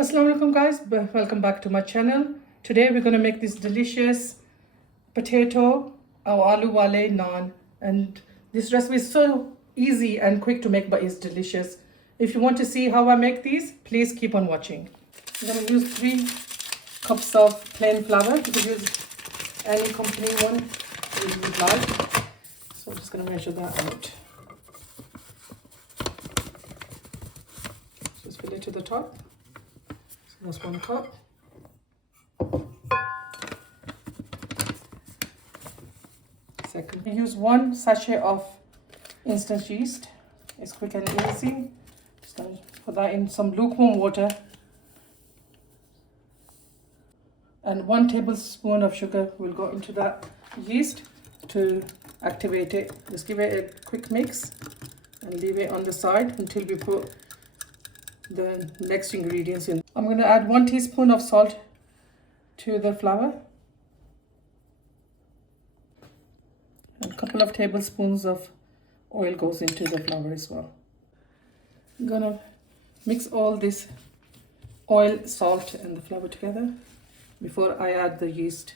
Assalamu alaikum guys, welcome back to my channel. Today we're going to make this delicious potato or aloo wale naan, and this recipe is so easy and quick to make, but it's delicious. If you want to see how I make these, please keep on watching. I'm going to use 3 cups of plain flour. You can use any company one you would like. So I'm just going to measure that out. Just fill it to the top. That's 1 cup. Second, I use 1 sachet of instant yeast. It's quick and easy. Just gonna put that in some lukewarm water. And 1 tablespoon of sugar will go into that yeast to activate it. Just give it a quick mix and leave it on the side until we put the next ingredients in. I'm going to add 1 teaspoon of salt to the flour and a couple of tablespoons of oil goes into the flour as well. I'm going to mix all this oil, salt and the flour together before I add the yeast.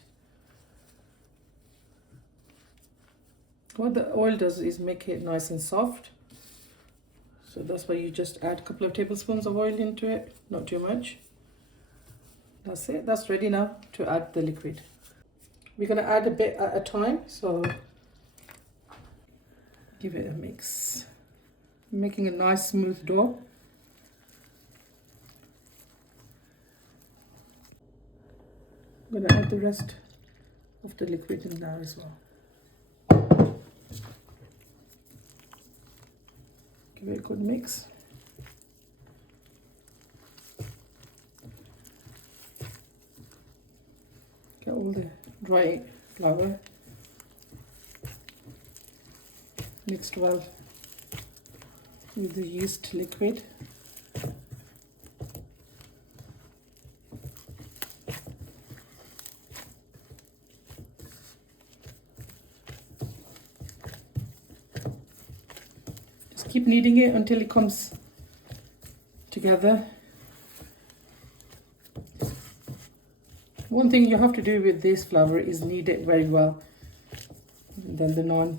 What the oil does is make it nice and soft. So that's why you just add a couple of tablespoons of oil into it, not too much. That's it, that's ready now to add the liquid. We're going to add a bit at a time, so give it a mix. Making a nice smooth dough. I'm going to add the rest of the liquid in there as well. Give it a good mix. Get all the dry flour mixed well with the yeast liquid. Keep kneading it until it comes together. One thing you have to do with this flour is knead it very well. Then the naan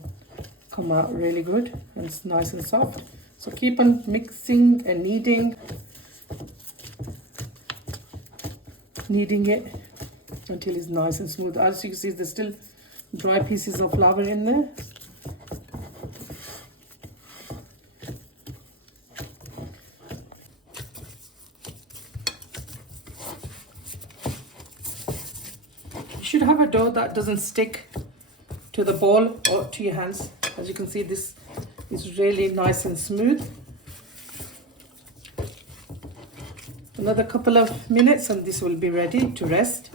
come out really good and it's nice and soft. So keep on mixing and kneading it until it's nice and smooth. As you can see, there's still dry pieces of flour in there. You should have a dough that doesn't stick to the bowl or to your hands. As you can see, this is really nice and smooth. Another couple of minutes and this will be ready to rest.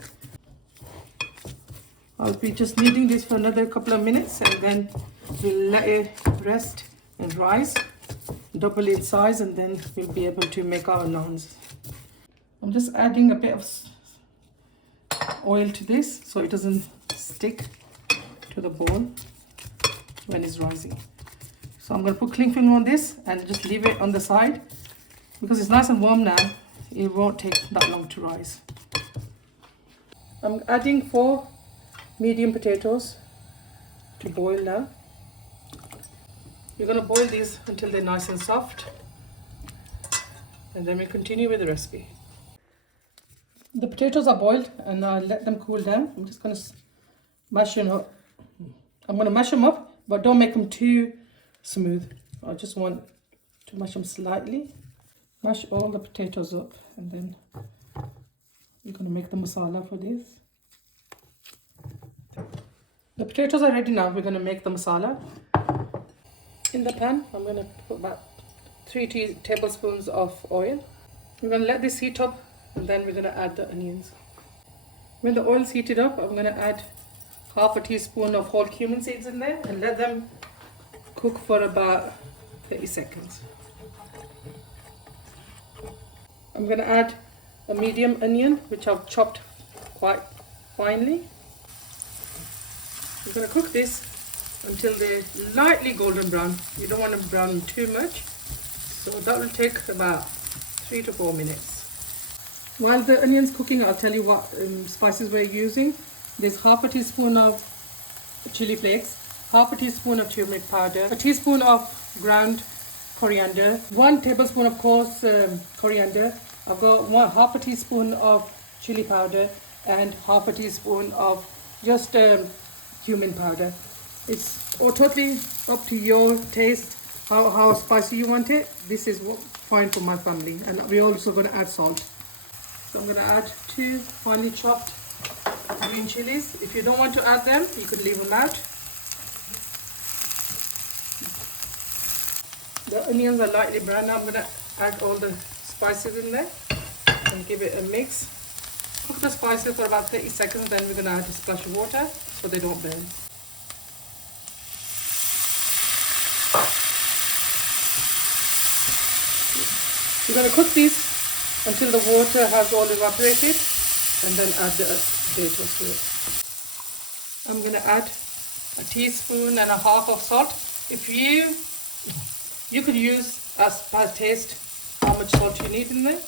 I'll be just kneading this for another couple of minutes and then we'll let it rest and rise, double in size, and then we'll be able to make our naans. I'm just adding a bit of oil to this so it doesn't stick to the bowl when it's rising. So I'm going to put cling film on this and just leave it on the side because it's nice and warm now. It won't take that long to rise. I'm adding 4 medium potatoes to boil now. You're going to boil these until they're nice and soft, and then we'll continue with the recipe. The potatoes are boiled and I let them cool down. I'm just going to mash them up. I'm going to mash them up, but don't make them too smooth. I just want to mash them slightly. Mash all the potatoes up, and then we're going to make the masala for this. The potatoes are ready now. We're going to make the masala. In the pan, I'm going to put about 3 tablespoons of oil. We're going to let this heat up, and then we're going to add the onions. When the oil's heated up, I'm going to add half a teaspoon of whole cumin seeds in there and let them cook for about 30 seconds. I'm going to add a medium onion which I've chopped quite finely. I'm going to cook this until they're lightly golden brown. You don't want to brown them too much. So that will take about 3 to 4 minutes. While the onion's cooking, I'll tell you what spices we're using. There's half a teaspoon of chili flakes, half a teaspoon of turmeric powder, a teaspoon of ground coriander, 1 tablespoon of coarse coriander. I've got half a teaspoon of chili powder and half a teaspoon of just cumin powder. It's totally up to your taste, how spicy you want it. This is fine for my family, and we're also going to add salt. So I'm going to add 2 finely chopped green chilies. If you don't want to add them, you could leave them out. The onions are lightly brown. Now I'm going to add all the spices in there and give it a mix. Cook the spices for about 30 seconds, then we're going to add a splash of water so they don't burn. You're going to cook these until the water has all evaporated, and then add the potatoes to it. I'm going to add a teaspoon and a half of salt. If you could use as per taste how much salt you need in there.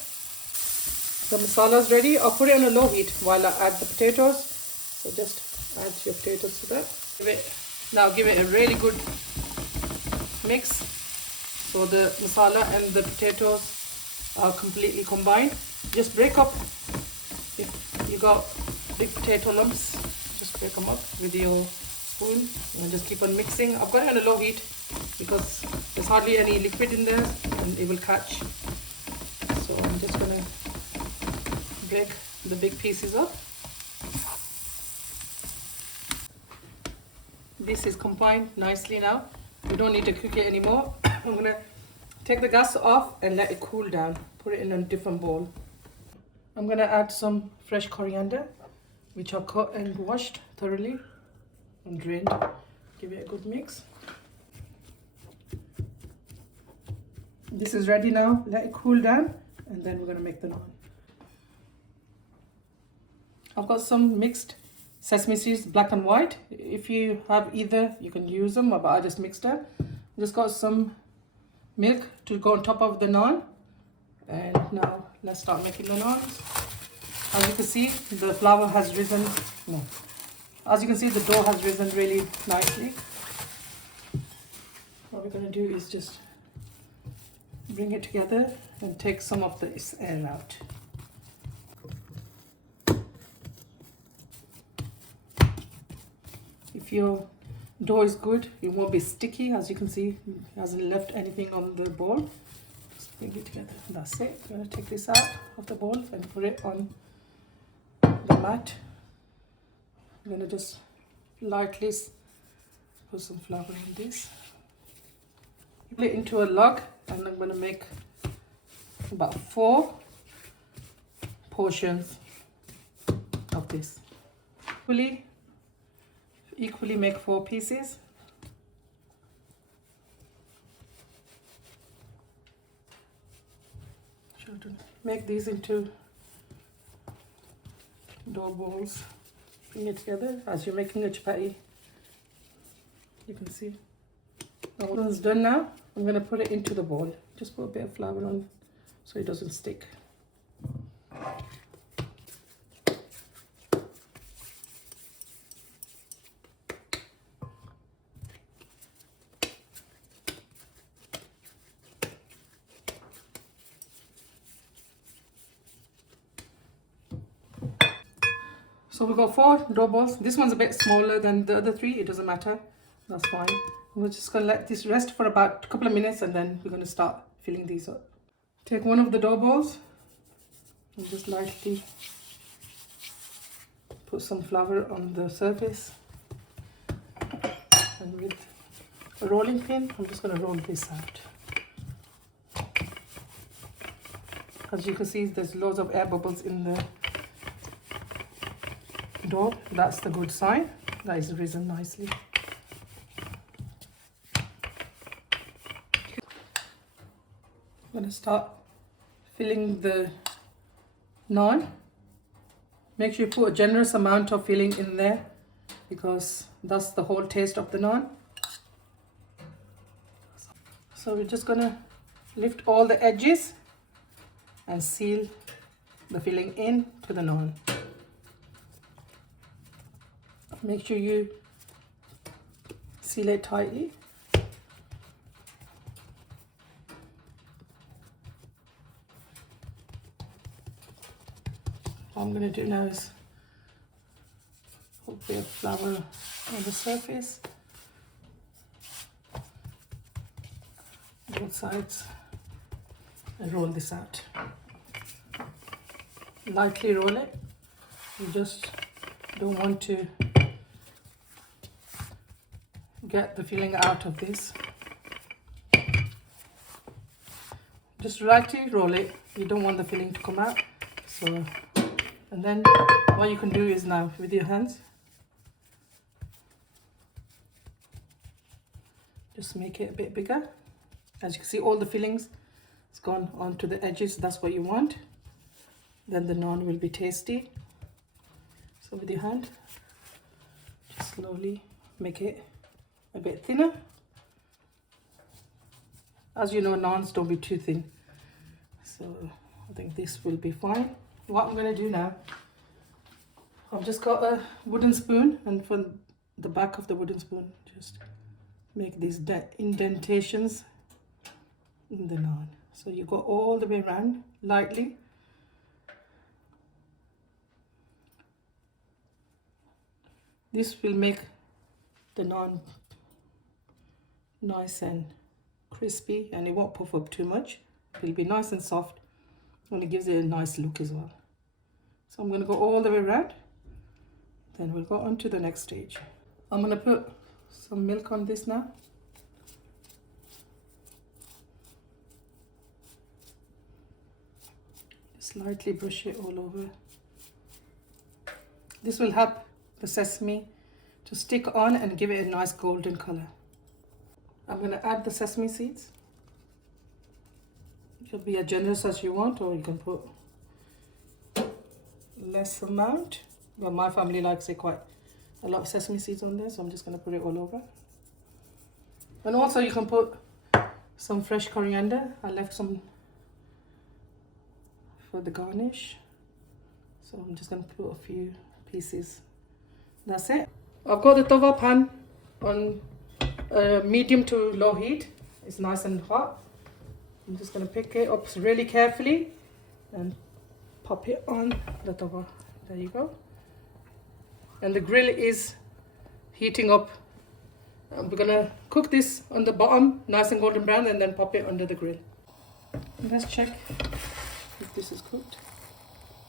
The masala is ready. I'll put it on a low heat while I add the potatoes. So just add your potatoes to that. Now give it a really good mix so the masala and the potatoes are completely combined. Just break up, if you got big potato lumps, just break them up with your spoon and just keep on mixing. I've got it on a low heat because there's hardly any liquid in there and it will catch. So I'm just going to break the big pieces up. This is combined nicely now. We don't need to cook it anymore. I'm going to take the gas off and let it cool down. Put it in a different bowl. I'm going to add some fresh coriander, which I've cut and washed thoroughly and drained. Give it a good mix. This is ready now. Let it cool down and then we're going to make the naan. I've got some mixed sesame seeds, black and white. If you have either, you can use them, but I just mixed them. Just got some milk to go on top of the naan, and now let's start making the naans. As you can see, the flour has risen. As you can see, the dough has risen really nicely. What we're going to do is just bring it together and take some of this air out. If your dough is good, it won't be sticky. As you can see, it hasn't left anything on the bowl. Just bring it together. That's it. I'm going to take this out of the bowl and put it on the mat. I'm going to just lightly put some flour in this. Put it into a log, and I'm going to make about 4 portions of this. Equally make 4 pieces. Make these into dough balls. Bring it together as you're making a chapati. You can see. Now when it's done now, I'm going to put it into the bowl. Just put a bit of flour on so it doesn't stick. So we got 4 dough balls. This one's a bit smaller than the other 3. It doesn't matter. That's fine. We're just going to let this rest for about a couple of minutes, and then we're going to start filling these up. Take one of the dough balls and just lightly put some flour on the surface. And with a rolling pin, I'm just going to roll this out. As you can see, there's loads of air bubbles in the dough. That's the good sign. That is risen nicely. I'm going to start filling the naan. Make sure you put a generous amount of filling in there because that's the whole taste of the naan. So we're just going to lift all the edges and seal the filling in to the naan. Make sure you seal it tightly. What I'm going to do now is put a bit of flour on the surface, both sides, and roll this out. Lightly roll it. You just don't want to get the filling out of this. Just lightly roll it. You don't want the filling to come out. So, and then what you can do is now with your hands, just make it a bit bigger. As you can see, all the fillings has gone onto the edges. That's what you want. Then the naan will be tasty. So with your hand, just slowly make it a bit thinner. As you know, naans don't be too thin. So I think this will be fine. What I'm going to do now, I've just got a wooden spoon, and from the back of the wooden spoon, just make these indentations in the naan. So you go all the way around lightly. This will make the naan nice and crispy, and it won't puff up too much. It will be nice and soft, and it gives it a nice look as well. So I'm going to go all the way around, then we'll go on to the next stage. I'm going to put some milk on this now. Just lightly brush it all over. This will help the sesame to stick on and give it a nice golden color. I'm going to add the sesame seeds. You can be as generous as you want, or you can put less amount. Well, my family likes it quite a lot of sesame seeds on there, so I'm just going to put it all over. And also you can put some fresh coriander. I left some for the garnish, so I'm just going to put a few pieces. That's it. I've got the tawa pan on medium to low heat. It's nice and hot. I'm just going to pick it up really carefully and pop it on the tawa. There you go. And the grill is heating up. We're going to cook this on the bottom, nice and golden brown, and then pop it under the grill. Let's check if this is cooked.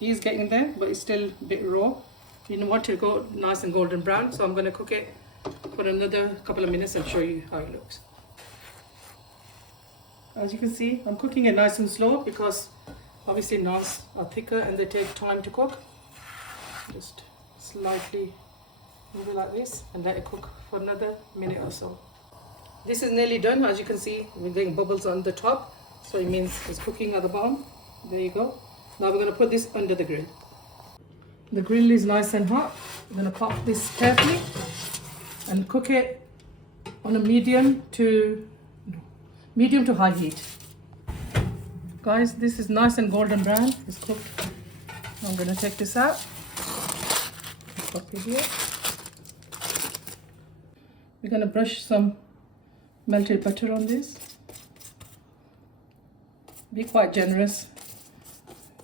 It is getting there, but it's still a bit raw. You don't want it to go nice and golden brown, so I'm going to cook it for another couple of minutes and show you how it looks. As you can see, I'm cooking it nice and slow because obviously naans are thicker and they take time to cook. Just slightly move it like this and let it cook for another minute or so. This is nearly done. As you can see, we're getting bubbles on the top, so it means it's cooking at the bottom. There you go. Now we're going to put this under the grill. The grill is nice and hot. I'm going to pop this carefully and cook it on a medium to high heat. Guys, this is nice and golden brown. It's cooked. I'm going to take this out. Pop it here. We're going to brush some melted butter on this. Be quite generous.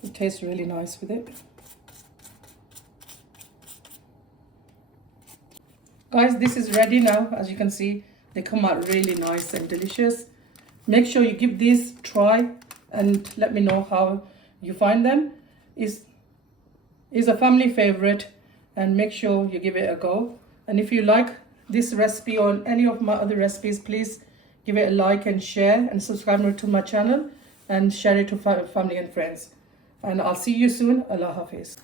It tastes really nice with it. Guys, this is ready now. As you can see, they come out really nice and delicious. Make sure you give these a try and let me know how you find them. Is a family favorite, and make sure you give it a go. And if you like this recipe or any of my other recipes, please give it a like and share, and subscribe to my channel and share it to family and friends. And I'll see you soon. Allah Hafiz.